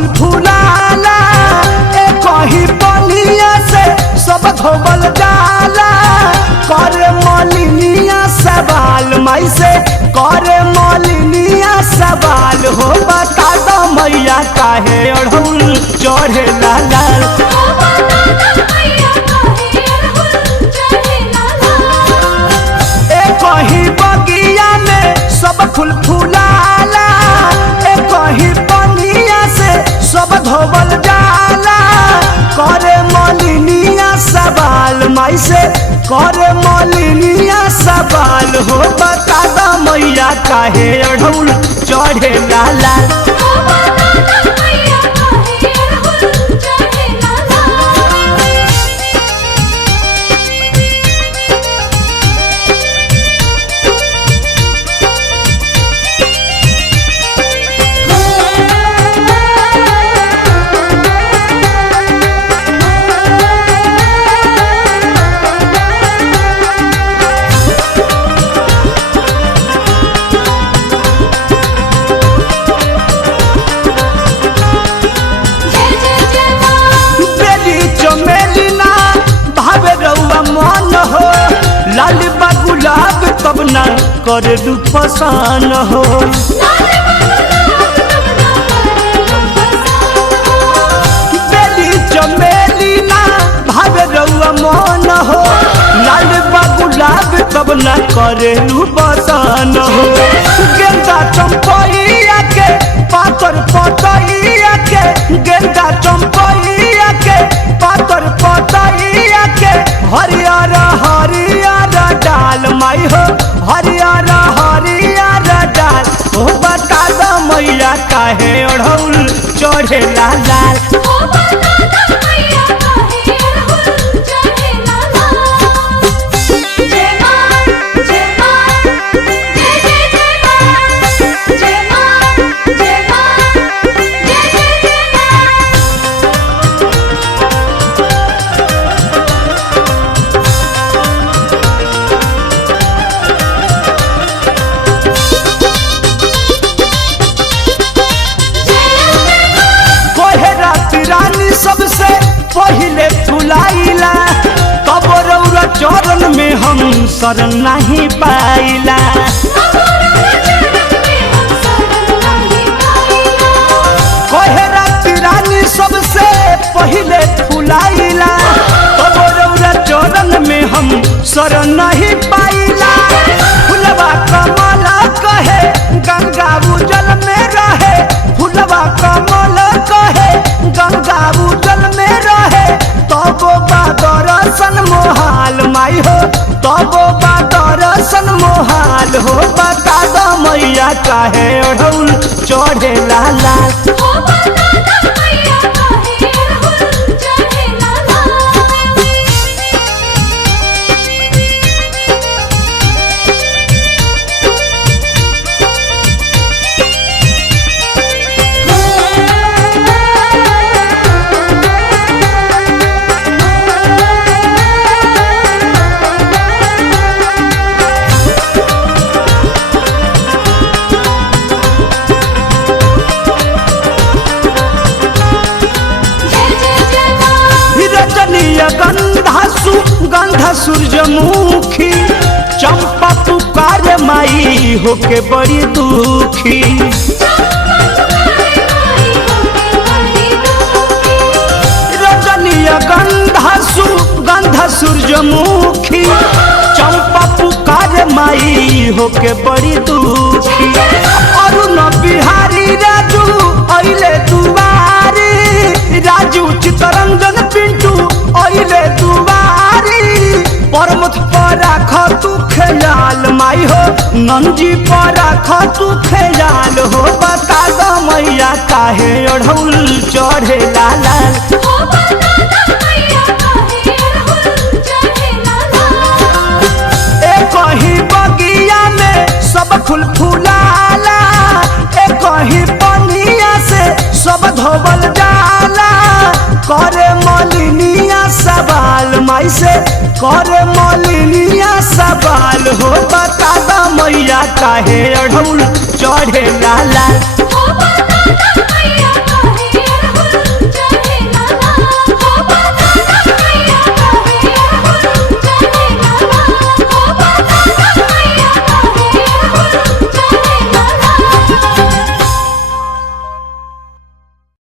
फूल फूलाला एक ही पनिया से सब धोबल जाला करे मलिनिया सवाल माई से करे मलिनिया सवाल हो बता दो मैया काहे अड़हुल चढ़े लाल एक ही बगिया में सब फूल फूलाला एक ही पनिया से सब धोबल जाला करे मलिनिया सवाल माई से करे मलिनिया सवाल हो बता दो मैया काहे अड़हुल चढ़े लाल लाल गुलाब तब ना कर दू पसान हो बेली चमेली ना भावे रउआ मन हो लाल गुलाब तब ना करे दू पसान हो गेंदा चंपैया के पातर पतैया के गेंदा चंपैया के पातर पतैया के हरियर हरियर डाल माई हो हरियर हरियर डाल हो बता दो मैया काहे अड़हुल चढ़े लाल सबसे पहले फुलाइला तब रउरा चरण में हम शरण नहीं पाइला कोहरा तिरानी सबसे पहले फुलाइला तब रउरा चरण में हम शरण नहीं पाइला फुलवा कमल कहे गंगा उजल में रहे फुलवा कमल कहे गंगा उजल में रहे तब दर्शन मोहाल माई हो तब दर्शन मोहाल हो बता दो मैया काहे अड़हुल चढ़े लाल गंधा सूरजमुखी चंपा पुकार माई होके बड़ी दुखी रजनीय गंधा सूरजमुखी चंपा पुकार माई होके बड़ी दुखी अरुण बिहारी राजू अइले दुआरी राजू चितरंजन पिंटू अइले दुआरी परमथ पर राख तू ख्याल माई हो नंजी पर राख तू ख्याल हो बता दो मैया काहे अड़हुल चढ़े लाल एक ही बगिया में सब फूल फूलाला एक ही पनिया से सब धोबल जाला करे मलिनिया सवाल माई से करे मलिनिया सवाल हो बता दो मैया काहे अड़हुल चढ़े लाल।